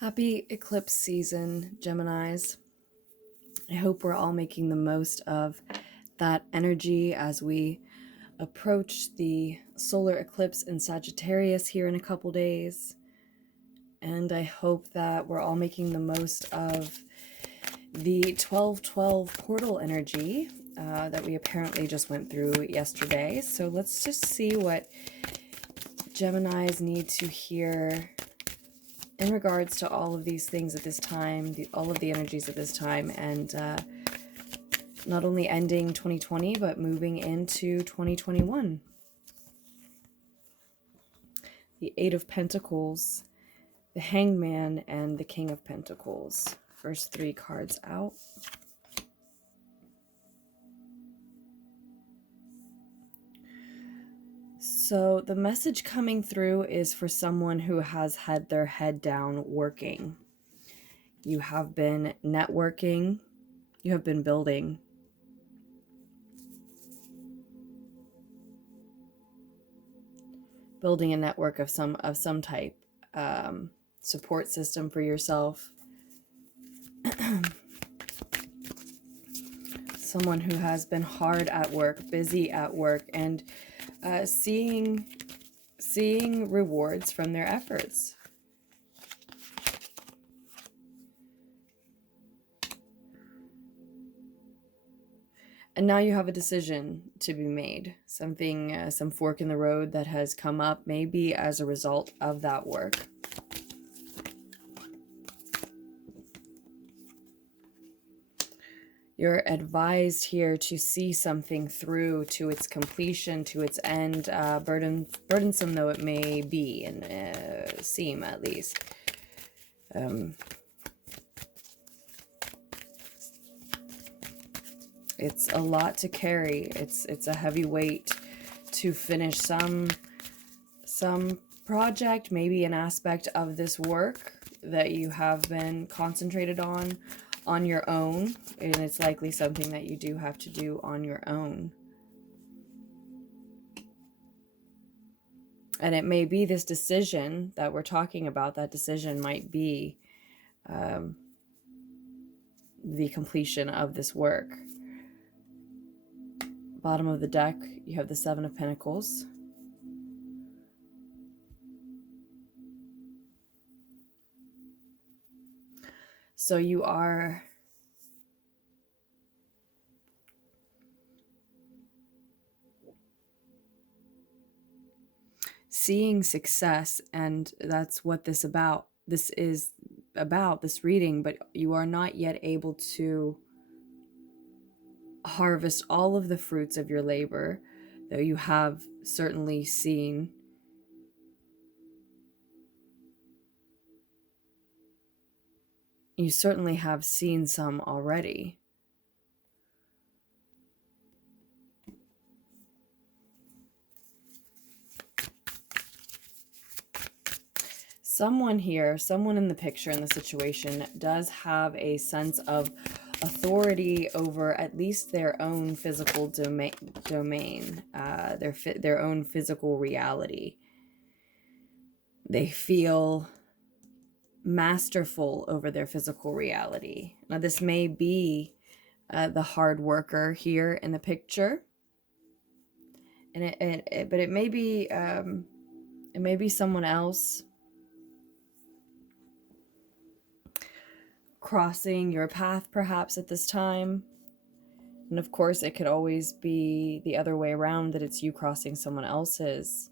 Happy eclipse season, Geminis. I hope we're all making the most of that energy as we approach the solar eclipse in Sagittarius here in a couple days. And I hope that we're all making the most of the 12/12 portal energy that we apparently just went through yesterday. So let's just see what Geminis need to hear in regards to all of these things at this time, all of the energies at this time, and not only ending 2020, but moving into 2021. The Eight of Pentacles, the Hangman, and the King of Pentacles. First three cards out. So the message coming through is for someone who has had their head down working. You have been networking. You have been building. Building a network of some type. Support system for yourself. Someone who has been hard at work, busy at work, and seeing rewards from their efforts. And now you have a decision to be made. Something, some fork in the road that has come up, maybe as a result of that work. You're advised here to see something through to its completion, to its end, burdensome though it may be, and seem at least. It's a lot to carry. It's a heavy weight to finish some project, maybe an aspect of this work that you have been concentrated on your own, and it's likely something that you do have to do on your own. And it may be this decision that we're talking about. That decision might be the completion of this work. Bottom of the deck, you have the Seven of Pentacles. So you are seeing success, and that's what this is about, this reading, but you are not yet able to harvest all of the fruits of your labor, though you have certainly seen some already. Someone here, someone in the picture, in the situation, does have a sense of authority over at least their own physical domain, their own physical reality. They feel masterful over their physical reality. Now, this may be the hard worker here in the picture, and but it may be someone else crossing your path perhaps at this time. And of course, it could always be the other way around, that it's you crossing someone else's.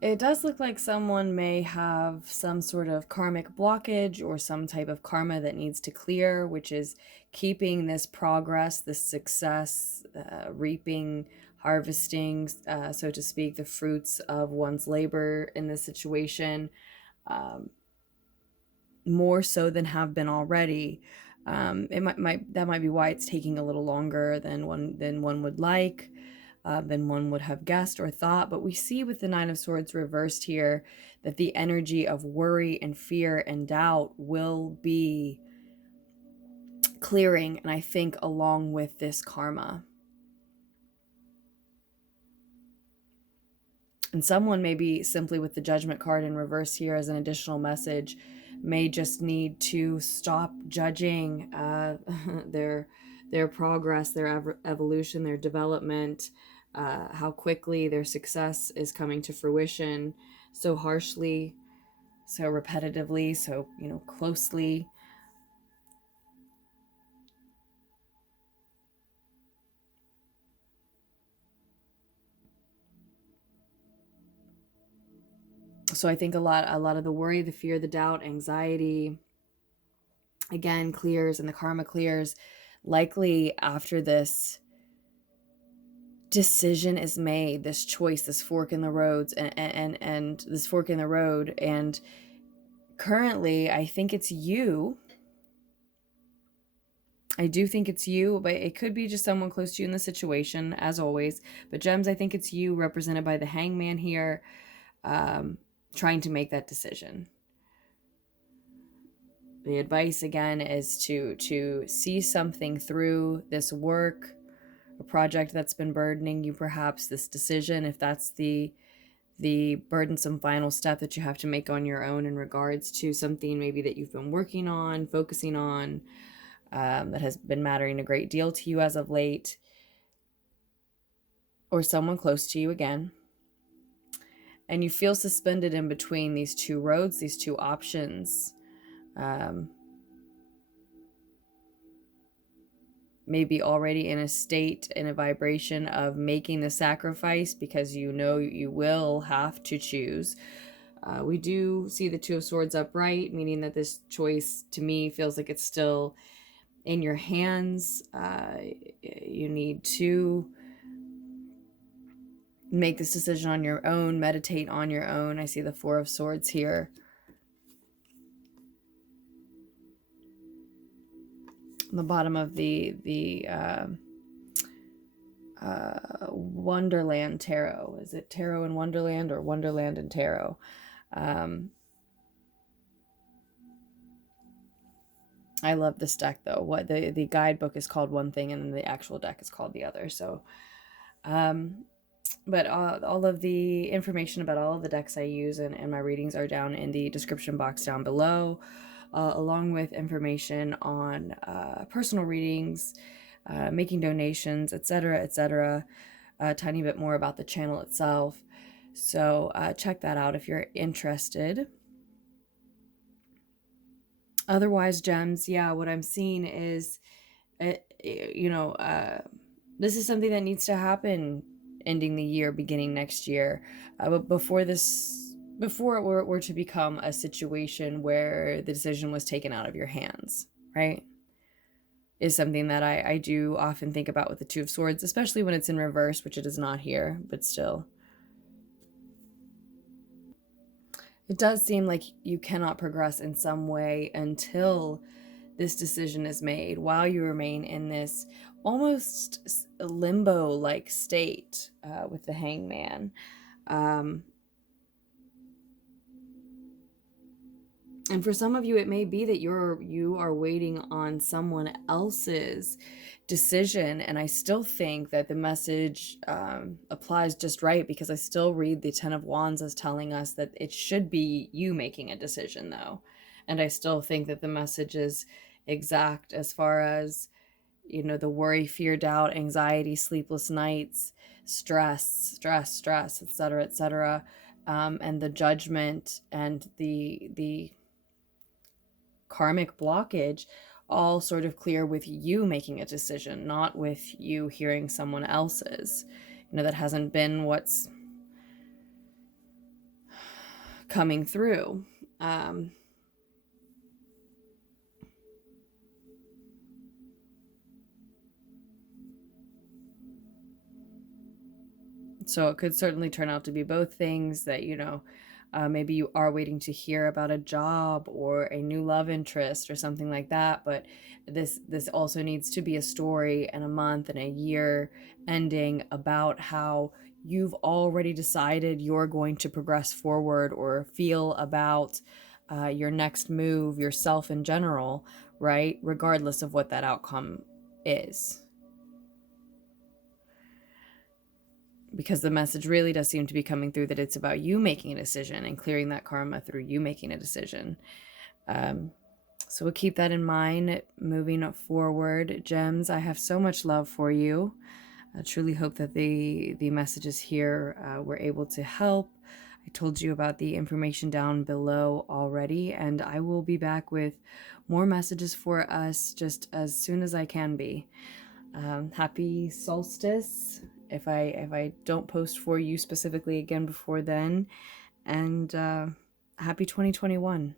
It does look like someone may have some sort of karmic blockage or some type of karma that needs to clear, which is keeping this progress, this success, reaping, harvesting, so to speak, the fruits of one's labor in this situation, more so than have been already. That might be why it's taking a little longer than one would like. Than one would have guessed or thought. But we see with the Nine of Swords reversed here that the energy of worry and fear and doubt will be clearing, and I think along with this karma. And someone, maybe simply with the Judgment card in reverse here as an additional message, may just need to stop judging their progress, their evolution, their development, how quickly their success is coming to fruition so harshly, so repetitively, so, closely. So I think a lot of the worry, the fear, the doubt, anxiety, again, clears, and the karma clears likely after this decision is made, this choice, this fork in the roads, and this fork in the road. And currently, I think it's you. I do think it's you, but it could be just someone close to you in the situation, as always. But Gems, I think it's you, represented by the Hangman here, trying to make that decision. The advice, again, is to see something through, this work, a project that's been burdening you, perhaps this decision, if that's the burdensome final step that you have to make on your own in regards to something maybe that you've been working on, focusing on, that has been mattering a great deal to you as of late, or someone close to you again. And you feel suspended in between these two roads, these two options. Maybe already in a state, in a vibration of making the sacrifice, because you know you will have to choose. We do see the Two of Swords upright, meaning that this choice to me feels like it's still in your hands. You need to make this decision on your own, meditate on your own. I see the Four of Swords here. On the bottom of the Wonderland tarot. Is it Tarot and Wonderland, or Wonderland and Tarot? I love this deck, though. What the guidebook is called one thing, and then the actual deck is called the other. So, but all of the information about all of the decks I use and my readings are down in the description box down below, along with information on personal readings, making donations, etc., etc. A tiny bit more about the channel itself. So check that out if you're interested. Otherwise, Gems, yeah, what I'm seeing is, this is something that needs to happen ending the year, beginning next year. But before it were to become a situation where the decision was taken out of your hands, right? Is something that I do often think about with the Two of Swords, especially when it's in reverse, which it is not here, but still. It does seem like you cannot progress in some way until this decision is made, while you remain in this almost limbo-like state with the Hangman. And for some of you, it may be that you are waiting on someone else's decision. And I still think that the message applies just right, because I still read the Ten of Wands as telling us that it should be you making a decision, though. And I still think that the message is exact as far as, the worry, fear, doubt, anxiety, sleepless nights, stress, etc., etc., and the judgment and the karmic blockage all sort of clear with you making a decision, not with you hearing someone else's. That hasn't been what's coming through. So it could certainly turn out to be both things, that, maybe you are waiting to hear about a job or a new love interest or something like that. But this also needs to be a story and a month and a year ending about how you've already decided you're going to progress forward, or feel about your next move, yourself in general, right? Regardless of what that outcome is. Because the message really does seem to be coming through that it's about you making a decision and clearing that karma through you making a decision. So we'll keep that in mind moving forward. Gems, I have so much love for you. I truly hope that the messages here were able to help. I told you about the information down below already, and I will be back with more messages for us just as soon as I can be. Happy solstice if I don't post for you specifically again before then, and happy 2021.